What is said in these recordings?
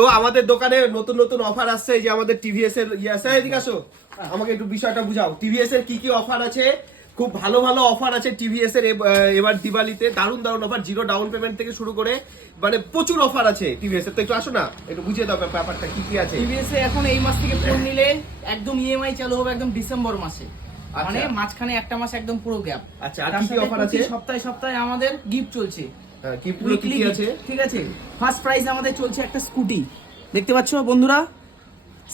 তো আমাদের দোকানে নতুন নতুন অফার আসছে, এই যে আমাদের টিভিএস এর আছে, এদিকে আসো আমাকে একটু বিষয়টা বুঝাও। টিভিএস এর কি কি অফার আছে, খুব ভালো ভালো অফার আছে টিভিএস এর এবার দিওয়ালিতে, দারুণ দারুণ অফার, 0 ডাউন পেমেন্ট থেকে শুরু করে মানে প্রচুর অফার আছে টিভিএস এর। তো একটু আসো না, একটু বুঝিয়ে দাও ব্যাপারটা কি কি আছে। টিভিএস এ এখন এই মাস থেকে ফোন নিলে একদম ইএমআই চালু হবে একদম ডিসেম্বর মাসে, মানে মাঝখানে একটা মাস একদম পুরো গ্যাপ। আচ্ছা, আর কি কি অফার আছে? সপ্তাহে সপ্তাহে আমাদের গিফট চলছে। গিফটগুলো কি কি আছে? ঠিক আছে, ফার্স্ট প্রাইজ আমাদের চলছে একটা স্কুটি, দেখতে পাচ্ছ বন্ধুরা।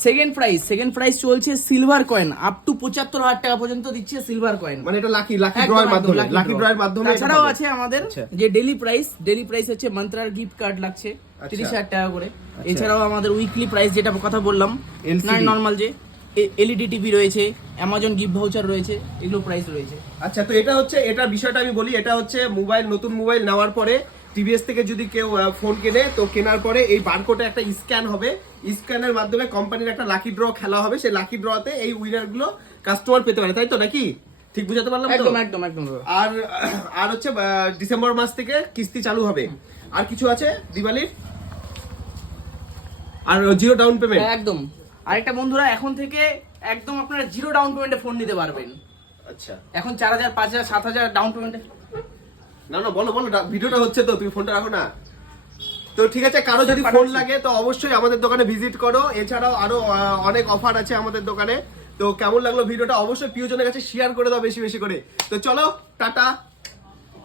সেকেন্ড প্রাইজ চলছে সিলভার কয়েন, আপ টু 75,000 টাকা পর্যন্ত দিচ্ছে সিলভার কয়েন, মানে এটা লাকি ড্রয়ের মাধ্যমে, লাকি ড্রয়ের মাধ্যমে। তাছাড়াও আছে আমাদের যে ডেলি প্রাইস হচ্ছে মন্ত্রার গিফট কার্ড লাগছে 30,000 টাকা করে। এছাড়াও আমাদের উইকলি প্রাইস যেটা কথা বললাম, নরমাল যে এলইডি টিভি রয়েছে, অ্যামাজন গিফট ভাউচার রয়েছে, এগুলো প্রাইস রয়েছে। আচ্ছা, তো এটা হচ্ছে, এটা বিষয়টা আমি বলি, এটা হচ্ছে মোবাইল, নতুন মোবাইল নেওয়ার পরে টিভিএস থেকে যদি কেউ ফোন কেনে, তো কেনার পরে এই বারকোডে একটা স্ক্যান হবে, স্ক্যানের মাধ্যমে কোম্পানির একটা লাকি ড্র খেলা হবে, সেই লাকি ড্রতে এই উইনার গুলো কাস্টমার পেতে পারে, তাই তো নাকি? ঠিক বুঝাতে পারলাম তো? একদম একদম। আর হচ্ছে ডিসেম্বর মাস থেকে কিস্তি চালু হবে। আর কিছু আছে দিওয়ালির? আর 0 ডাউন পেমেন্ট? একদম। আরেকটা বন্ধুরা, এখন থেকে একদম আপনারা 0 ডাউন পেমেন্টে ফোন নিতে পারবেন। আচ্ছা, এখন 4,000 5,000 7,000 ডাউন পেমেন্টে। না বলো ভিডিওটা হচ্ছে তো, তুমি ফোনটা রাখো না। তো ঠিক আছে, কারো যদি ফোন লাগে তো অবশ্যই আমাদের দোকানে ভিজিট করো। এছাড়াও আরো অনেক অফার আছে আমাদের দোকানে। তো কেমন লাগলো ভিডিওটা অবশ্যই প্রিয়জনের কাছে শেয়ার করে দাও বেশি বেশি করে। তো চলো, টাটা।